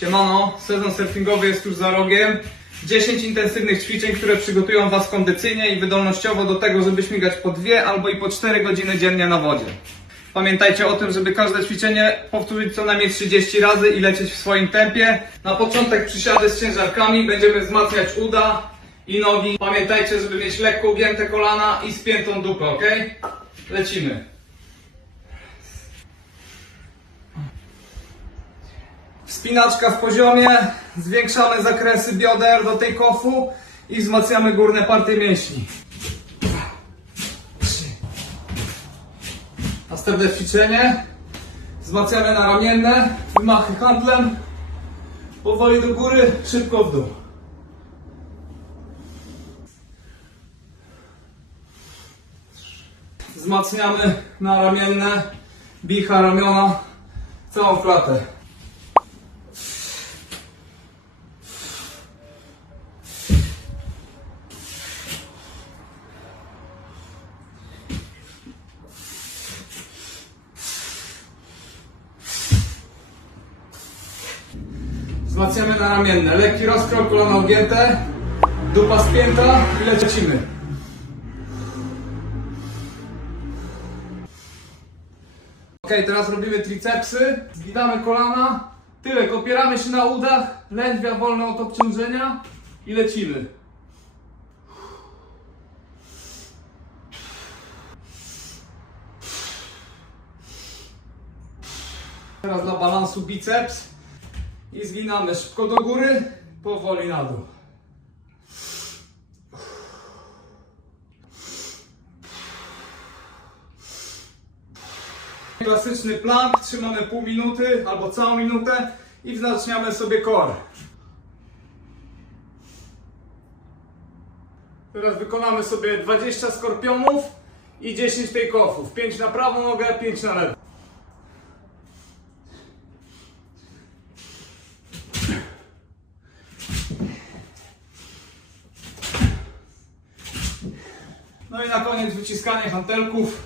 Siemano, sezon surfingowy jest już za rogiem. 10 intensywnych ćwiczeń, które przygotują Was kondycyjnie i wydolnościowo do tego, żeby śmigać po 2 albo i po 4 godziny dziennie na wodzie. Pamiętajcie o tym, żeby każde ćwiczenie powtórzyć co najmniej 30 razy i lecieć w swoim tempie. Na początek przysiady z ciężarkami, będziemy wzmacniać uda i nogi. Pamiętajcie, żeby mieć lekko ugięte kolana i spiętą dupę, ok? Lecimy. Wspinaczka w poziomie, zwiększamy zakresy bioder do tej kofu i wzmacniamy górne partie mięśni. Następne ćwiczenie. Wzmacniamy na ramienne, wymachy handlem. Powoli do góry, szybko w dół. Wzmacniamy na ramienne, bicha, ramiona, całą klatę. Wzmacniamy na ramienne. Lekki rozkrok, kolana ugięte, dupa spięta i lecimy. Ok, teraz robimy tricepsy. Zginamy kolana, tyłek, opieramy się na udach, lędźwia wolne od obciążenia i lecimy. Teraz dla balansu biceps. I zginamy szybko do góry, powoli na dół. Klasyczny plank, trzymamy pół minuty albo całą minutę i wzmacniamy sobie core. Teraz wykonamy sobie 20 skorpionów i 10 take-offów. 5 na prawą nogę, 5 na lewą. No i na koniec wyciskanie hantelków